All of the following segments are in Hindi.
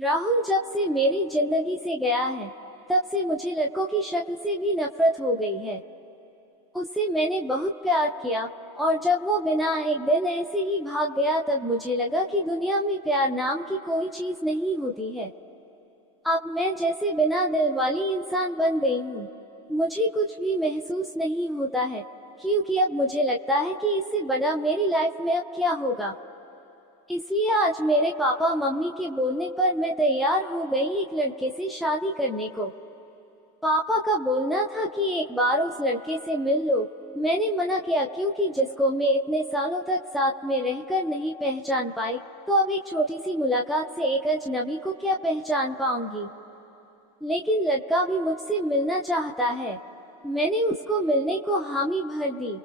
राहुल जब से मेरी जिंदगी से गया है, तब से मुझे लड़कों की शक्ल से भी नफरत हो गई है। उससे मैंने बहुत प्यार किया, और जब वो बिना एक दिन ऐसे ही भाग गया तब मुझे लगा कि दुनिया में प्यार नाम की कोई चीज नहीं होती है। अब मैं जैसे बिना दिल वाली इंसान बन गई हूँ। मुझे कुछ भी महसूस नहीं होता है, क्योंकि अब मुझे लगता है कि इससे बड़ा मेरी लाइफ में अब क्या होगा। इसलिए आज मेरे पापा मम्मी के बोलने पर मैं तैयार हो गई एक लड़के से शादी करने को। पापा का बोलना था कि एक बार उस लड़के से मिल लो। मैंने मना किया, क्योंकि जिसको मैं इतने सालों तक साथ में रहकर नहीं पहचान पाई, तो अब एक छोटी सी मुलाकात से एक अजनबी को क्या पहचान पाऊंगी। लेकिन लड़का भी मुझसे मिलना चाहता है। मैंने उसको मिलने को हामी भर दी।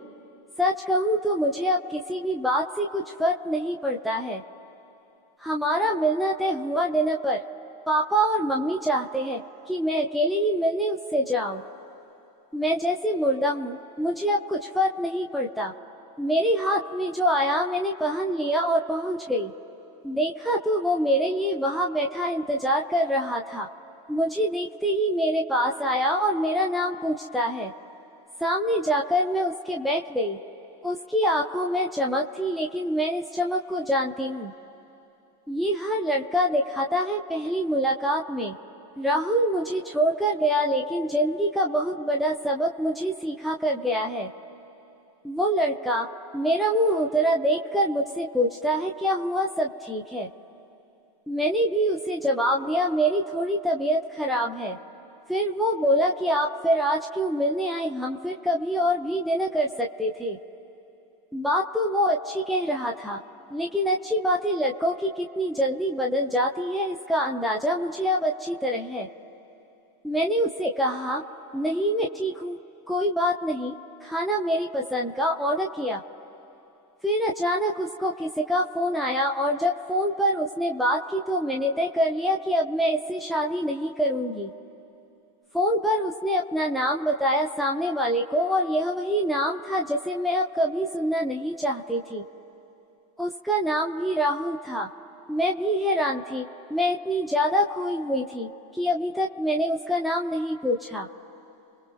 सच कहूँ तो मुझे अब किसी भी बात से कुछ फर्क नहीं पड़ता है। हमारा मिलना तय हुआ डिनर पर। पापा और मम्मी चाहते हैं कि मैं अकेले ही मिलने उससे जाऊं। मैं जैसे मुर्दा हूँ, मुझे अब कुछ फर्क नहीं पड़ता। मेरे हाथ में जो आया मैंने पहन लिया और पहुँच गई। देखा तो वो मेरे लिए वहाँ बैठा इंतजार कर रहा था। मुझे देखते ही मेरे पास आया और मेरा नाम पूछता है। सामने जाकर मैं उसके बैठ गई। उसकी आंखों में चमक थी, लेकिन मैं इस चमक को जानती हूँ। ये हर लड़का दिखाता है पहली मुलाकात में। राहुल मुझे छोड़कर गया, लेकिन जिंदगी का बहुत बड़ा सबक मुझे सिखा कर गया है। वो लड़का मेरा मुंह उतरा देखकर मुझसे पूछता है, क्या हुआ, सब ठीक है। मैंने भी उसे जवाब दिया, मेरी थोड़ी तबीयत खराब है। फिर वो बोला कि आप फिर आज क्यों मिलने आए, हम फिर कभी और भी डिनर कर सकते थे। बात तो वो अच्छी कह रहा था, लेकिन अच्छी बातें लड़कों की कितनी जल्दी बदल जाती है, इसका अंदाजा मुझे अब अच्छी तरह है। मैंने उसे कहा, नहीं मैं ठीक हूँ, कोई बात नहीं। खाना मेरी पसंद का ऑर्डर किया। फिर अचानक उसको किसी का फोन आया, और जब फोन पर उसने बात की तो मैंने तय कर लिया कि अब मैं इससे शादी नहीं करूंगी। फोन पर उसने अपना नाम बताया सामने वाले को, और यह वही नाम था जिसे मैं अब कभी सुनना नहीं चाहती थी। उसका नाम भी राहुल था। मैं भी हैरान थी। मैं इतनी ज्यादा खोई हुई थी कि अभी तक मैंने उसका नाम नहीं पूछा,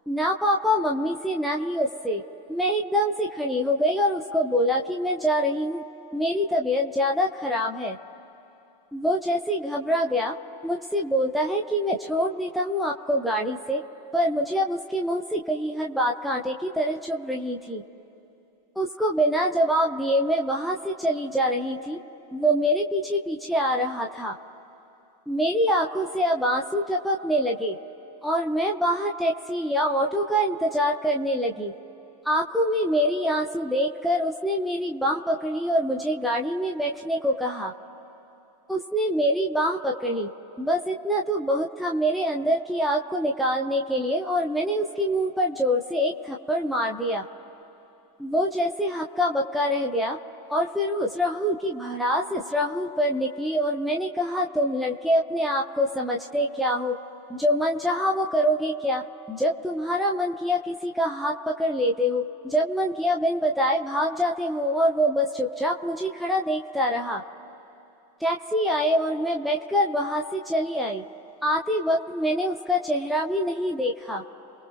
ना पापा मम्मी से ना ही उससे। मैं एकदम से खड़ी हो गई और उसको बोला कि मैं जा रही हूँ, मेरी तबीयत ज्यादा खराब है। वो जैसे घबरा गया, मुझसे बोलता है कि मैं छोड़ देता हूँ आपको गाड़ी से, पर मुझे अब उसके मुंह से कही हर बात कांटे की तरह चुभ रही थी। उसको बिना जवाब दिए मैं वहां से चली जा रही थी। वो मेरे पीछे पीछे आ रहा था। मेरी आंखों से अब आंसू टपकने लगे, और मैं बाहर टैक्सी या ऑटो का इंतजार करने लगी। आंखों में मेरी आंसू देखकर उसने मेरी बांह पकड़ी और मुझे गाड़ी में बैठने को कहा। उसने मेरी बांह पकड़ी, बस इतना तो बहुत था मेरे अंदर की आग को निकालने के लिए, और मैंने उसके मुंह पर जोर से एक थप्पड़ मार दिया। वो जैसे हक्का बक्का रह गया, और फिर उस राहुल की भड़ास इस राहुल पर निकली, और मैंने कहा, तुम लड़के अपने आप को समझते क्या हो, जो मन चाहा वो करोगे क्या। जब तुम्हारा मन किया किसी का हाथ पकड़ लेते हो, जब मन किया बिन बताए भाग जाते हो, और वो बस चुपचाप मुझे खड़ा देखता रहा। टैक्सी आए और मैं बैठकर वहां से चली आई। आते वक्त मैंने उसका चेहरा भी नहीं देखा।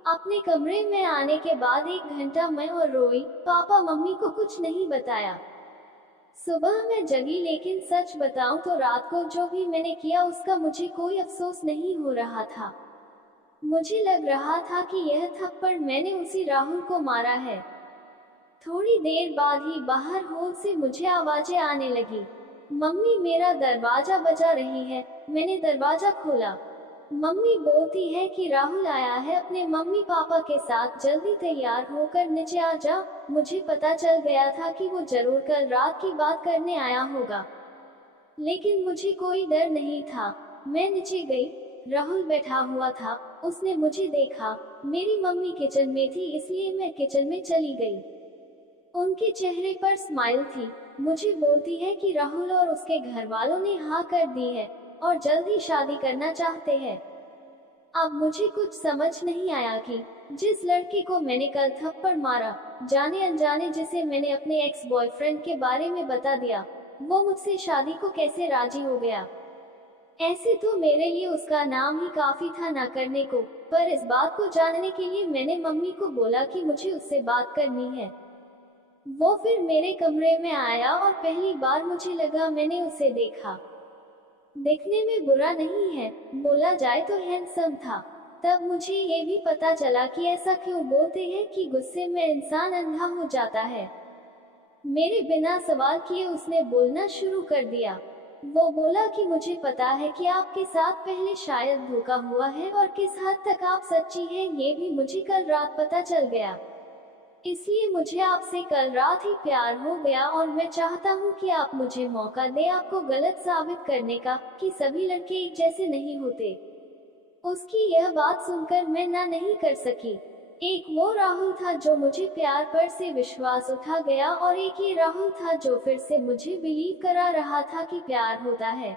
अपने कमरे में आने के बाद 1 घंटा मैं और रोई, पापा मम्मी को कुछ नहीं बताया। सुबह मैं जगी, लेकिन सच बताऊं तो रात को जो भी मैंने किया उसका मुझे कोई अफसोस नहीं हो रहा था। मुझे लग रहा था कि यह थप्पड़ मैंने उसी राहुल को मारा है। थोड़ी देर बाद ही बाहर हॉल से मुझे आवाजें आने लगी। मम्मी मेरा दरवाजा बजा रही है। मैंने दरवाजा खोला। मम्मी बोलती है कि राहुल आया है अपने मम्मी पापा के साथ, जल्दी तैयार होकर नीचे आ जा। मुझे पता चल गया था कि वो जरूर कल रात की बात करने आया होगा, लेकिन मुझे कोई डर नहीं था। मैं नीचे गई। राहुल बैठा हुआ था। उसने मुझे देखा। मेरी मम्मी किचन में थी, इसलिए मैं किचन में चली गई। उनके चेहरे पर स्माइल थी। मुझे बोलती है कि राहुल और उसके घर वालों ने हाँ कर दी है और जल्दी शादी करना चाहते हैं। अब मुझे कुछ समझ नहीं आया कि जिस लड़के को मैंने कल थप्पड़ मारा, जाने अनजाने जिसे मैंने अपने एक्स बॉयफ्रेंड के बारे में बता दिया, वो मुझसे शादी को कैसे राजी हो गया। ऐसे तो मेरे लिए उसका नाम ही काफी था ना करने को, पर इस बात को जानने के लिए मैंने मम्मी को बोला कि मुझे उससे बात करनी है। वो फिर मेरे कमरे में आया और पहली बार मुझे लगा मैंने उसे देखा। दिखने में बुरा नहीं है, बोला जाए तो हैंडसम था। तब मुझे ये भी पता चला कि ऐसा क्यों बोलते हैं कि गुस्से में इंसान अंधा हो जाता है। मेरे बिना सवाल किए उसने बोलना शुरू कर दिया। वो बोला कि मुझे पता है कि आपके साथ पहले शायद धोखा हुआ है और किस हद तक आप सच्ची हैं ये भी मुझे कल रात पता चल गया। इसलिए मुझे आपसे कल रात ही प्यार हो गया और मैं चाहता हूँ कि आप मुझे मौका दें आपको गलत साबित करने का कि सभी लड़के एक जैसे नहीं होते। उसकी यह बात सुनकर मैं ना नहीं कर सकी। एक वो राहुल था जो मुझे प्यार पर से विश्वास उठा गया और एक ये राहुल था जो फिर से मुझे बिलीव करा रहा था कि प्यार होता है।